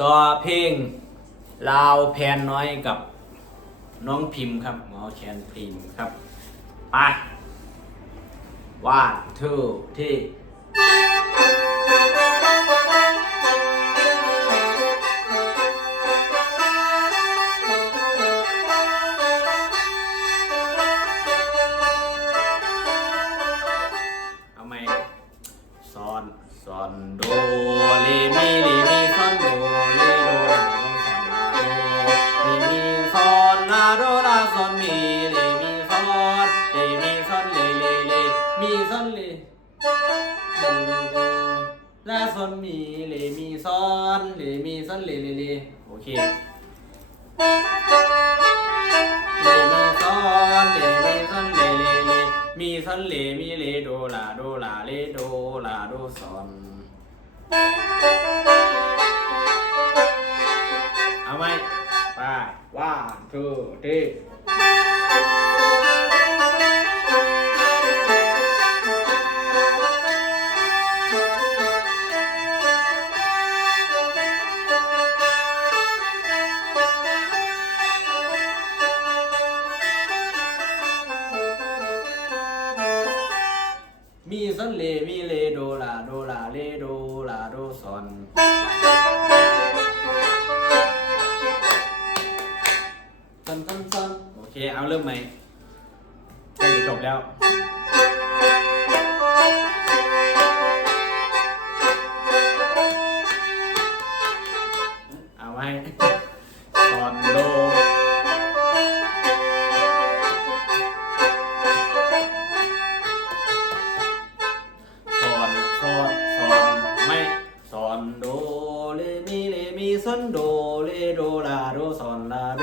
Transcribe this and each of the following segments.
ต่อเพลงลาวแพนน้อยกับน้องพิมพ์ครับหมอแคนพิมพ์ครับไปว่าเธอที่เอาไหมซอนซอนโดเลมีเล ลเลเลลาซอนมีเลมีซอนเลมีซอนเลเลเลโอเคเลมีซอนเลมีซอนเลเลเลมีซอนเลมีเลโดลาโดลาเลโดลาโดซอนเอาไหมไปว่าทู มีซอนเลมีเลโดลาโดลาเลโดลาโดซอนซอนซอนซอนโอเคเอาเริ่มไหมใกล้จะจบแล้ว ลาโดซอนลาโด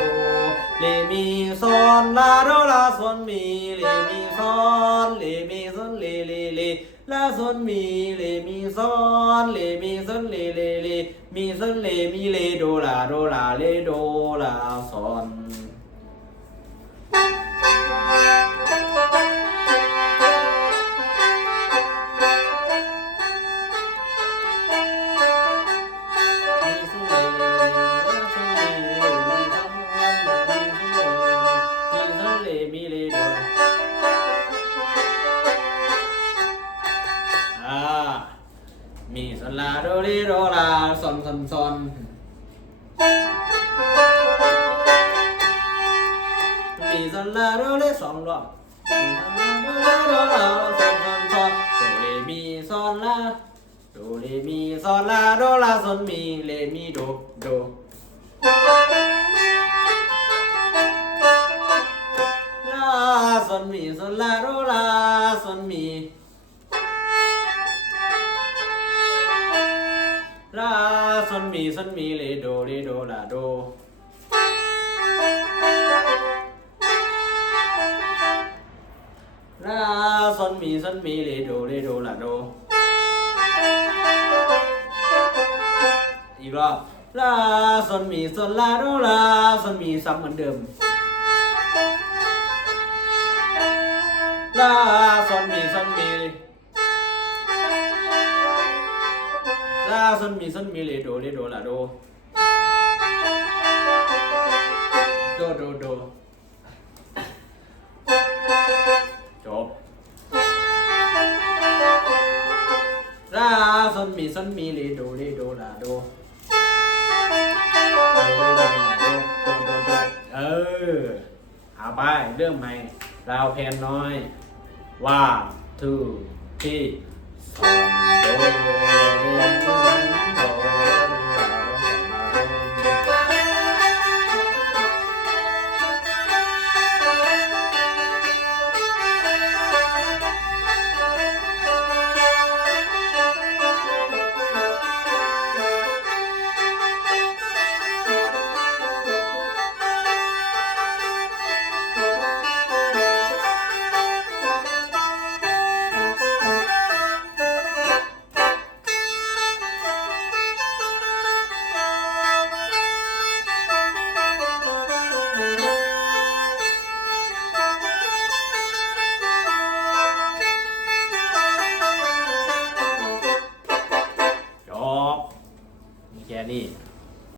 เลมีซอนลาโดลาซอนมีเลมีซอนเลมีซอนเลเลเลลาซอนมีเลมีซอนเลมีซอนเลเลเลมีซอนเลมีเลโดลาโดลาเลโดลาซอน ลาโดเรโดลาซอนซอนซอนมีสลาโดเรสองรอบมีลาโดเรโดลาซอนซอนซอนโดเรมีซอนลาโดเรมีซอนลาโดลาซอนมีเลมีโดโดลาซอนมีซอนลาโดลาซอนมี มีซอนมีเลโดเลโดลาโดลาซอนมีซอนมีเลโดเลโดลาโด อีกรอบลาซอนมีซอนลาโดลาซอนมีซ้ำเหมือนเดิมลาซอนมีซอนมี ซอนมีซอนมีเลโดเลโดลาโดโดโดโดจบลาซอนมีซอนมีเลโดเลโดลาโดเออเอาไปเรื่องใหม่ราวแพนน้อยว่าทู ที่